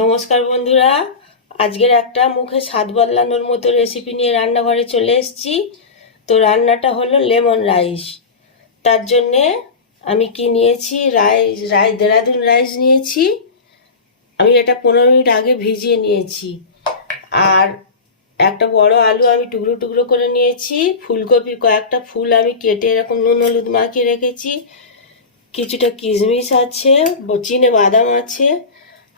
নমস্কার বন্ধুরা, আজকের একটা মুখে স্বাদ বদলানোর মতো রেসিপি নিয়ে রান্নাঘরে চলে এসেছি। তো রান্নাটা হলো লেমন রাইস। তার জন্যে আমি কি নিয়েছি, রাইস দেরাদুন রাইস নিয়েছি। আমি এটা 15 মিনিট আগে ভিজিয়ে নিয়েছি। আর একটা বড় আলু আমি টুকরো টুকরো করে নিয়েছি। ফুলকপি কয়েকটা ফুল আমি কেটে এরকম নুন হলুদ মাখিয়ে রেখেছি। কিছুটা কিশমিশ আছে, চিনে বাদাম আছে।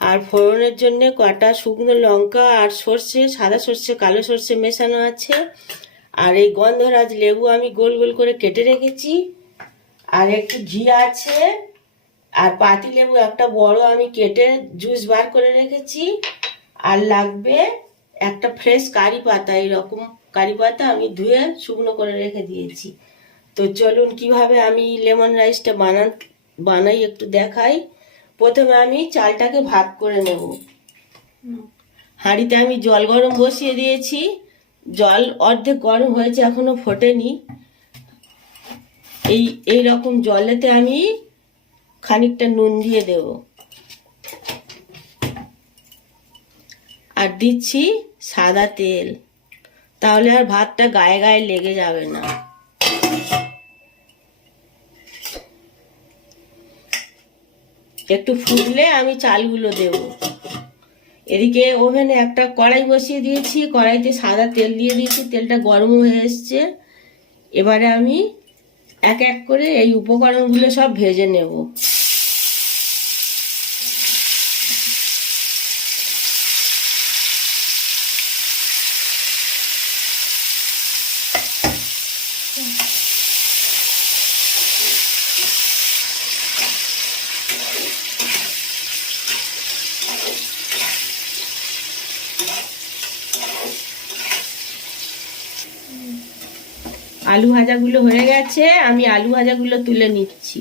আর ফোড়নের জন্য কটা শুকনো লঙ্কা আর সর্ষে, সাদা সর্ষে কালো সর্ষে মেশানো আছে। আর এই গন্ধরাজ লেবু আমি গোল গোল করে কেটে রেখেছি। আর একটু ঘি আছে। আর পাতি লেবু একটা বড় আমি কেটে জুস বার করে রেখেছি। আর লাগবে একটা ফ্রেশ কারি পাতা, এইরকম কারি পাতা আমি ধুয়ে শুকনো করে রেখে দিয়েছি। তো চলুন কিভাবে আমি লেমন রাইসটা বানাই একটু দেখাই। প্রথমে আমি চালটাকে ভাত করে নেব। হাঁড়িতে আমি জল গরম বসিয়ে দিয়েছি। জল অর্ধেক গরম হয়েছে, এখনো ফোটেনি। এই রকম জলেতে আমি খানিকটা নুন দিয়ে দেব। আর দিচ্ছি সাদা তেল, তাহলে আর ভাতটা গায়ে গায়ে লেগে যাবে না। একটু ফুটলে আমি চালগুলো দেব। এদিকে ওভেনে একটা কড়াই বসিয়ে দিয়েছি, কড়াইতে সাদা তেল দিয়ে দিয়েছি, তেলটা গরম হয়ে এসছে। এবারে আমি এক এক করে এই উপকরণগুলো সব ভেজে নেব। আলু ভাজাগুলো হয়ে গেছে, আমি আলু ভাজাগুলো তুলে নিচ্ছি।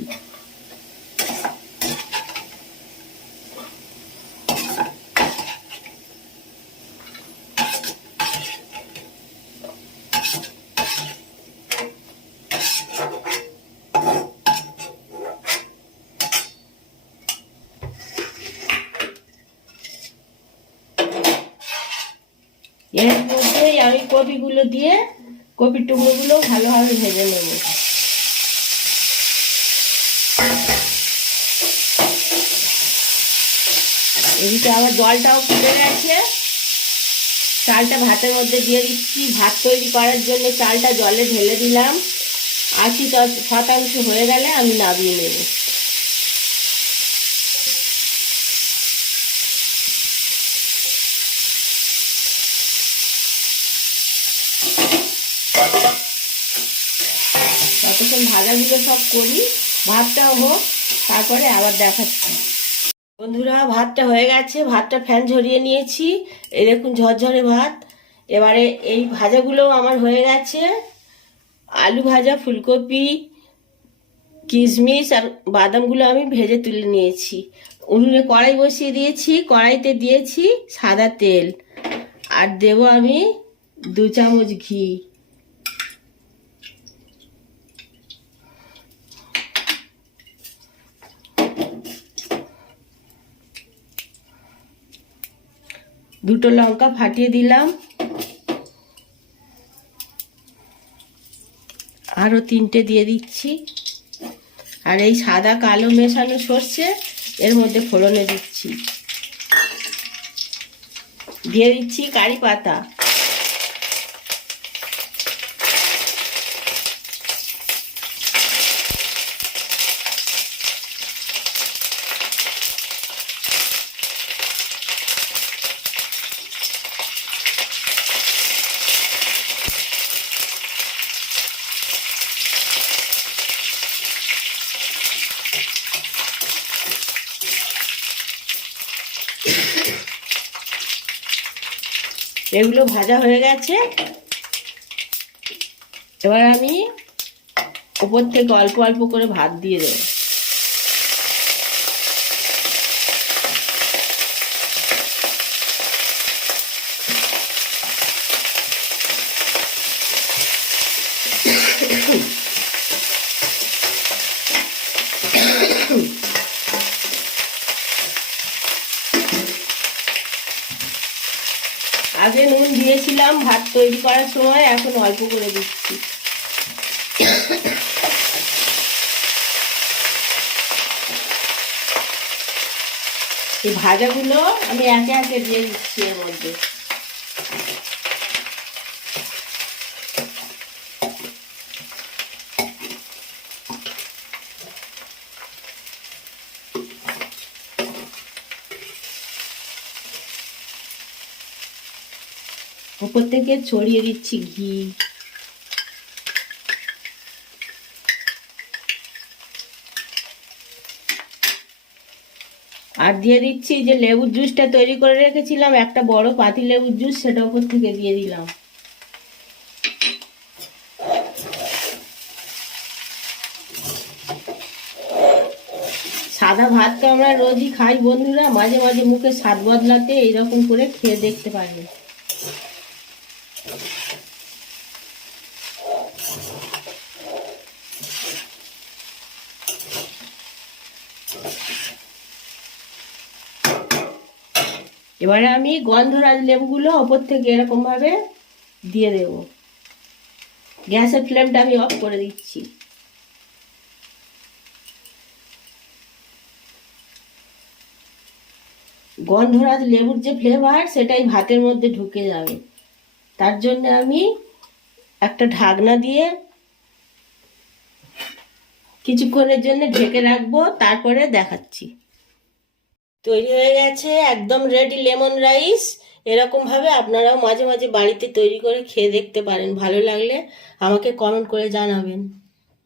এর মধ্যেই আমি কপিগুলো দিয়ে কপির টুকরোগুলো ভালোভাবে ভেজে নেব। এদিকে আবার জলটাও ফুটে গেছে। চালটা ভাতের মধ্যে দিয়ে দিচ্ছি। ভাত তৈরি করার জন্য চালটা জলে ঢেলে দিলাম। 80% হয়ে গেলে আমি নামিয়ে নেব। ততক্ষণ ভাজাগুলো সব করি, ভাতটাও হোক, তারপরে আবার দেখাচ্ছি। বন্ধুরা, ভাতটা হয়ে গেছে, ভাতটা ফ্যান ঝরিয়ে নিয়েছি। এই দেখুন ঝরঝরে ভাত। এবারে এই ভাজাগুলোও আমার হয়ে গেছে। আলু ভাজা, ফুলকপি, কিশমিশ আর বাদামগুলো আমি ভেজে তুলে নিয়েছি। উনুনে কড়াই বসিয়ে দিয়েছি, কড়াইতে দিয়েছি সাদা তেল। আর দেব আমি 2 চামচ ঘি। দুটো লঙ্কা ফাটিয়ে দিলাম। আরো 3টে দিয়ে দিচ্ছি। আর এই সাদা কালো মেশানো সর্ষে এর মধ্যে ফোড়নে দিচ্ছি। দিয়ে দিচ্ছি কারি পাতা। এগুলো ভাজা হয়ে গেছে। এবার আমি উপর থেকে অল্প অল্প করে ভাত দিয়ে দেবো। দিলাম ভাত তৈরি করার সময়, এখন অল্প করে দিচ্ছি। এই ভাজাগুলো আমি একে একে দিয়ে দিচ্ছি এর মধ্যে। উপর থেকে ছড়িয়ে দিচ্ছি ঘি। আর দিয়ে দিচ্ছি যে লেবুর জুসটা তৈরি করে রেখেছিলাম, একটা বড় পাতি লেবুর জুস, সেটা উপর থেকে দিয়ে দিলাম। সাদা ভাত তো আমরা রোজই খাই বন্ধুরা, মাঝে মাঝে মুখে স্বাদ বদলাতে এইরকম করে খেয়ে দেখতে পারেন। এবারে আমি গন্ধরাজ লেবুগুলো ওপর থেকে এরকম ভাবে দিয়ে দেব। গ্যাসের ফ্লেমটা আমি অফ করে দিচ্ছি। গন্ধরাজ লেবুর যে ফ্লেভার সেটাই ভাতের মধ্যে ঢুকে যাবে, তার জন্য আমি একটা ঢাকনা দিয়ে কিছুক্ষণের জন্য ঢেকে রাখবো, তারপরে দেখাচ্ছি। তৈরি হয়ে গেছে, একদম রেডি লেমন রাইস। এরকম ভাবে আপনারাও মাঝে মাঝে বাড়িতে তৈরি করে খেয়ে দেখতে পারেন। ভালো লাগলে আমাকে কমেন্ট করে জানাবেন।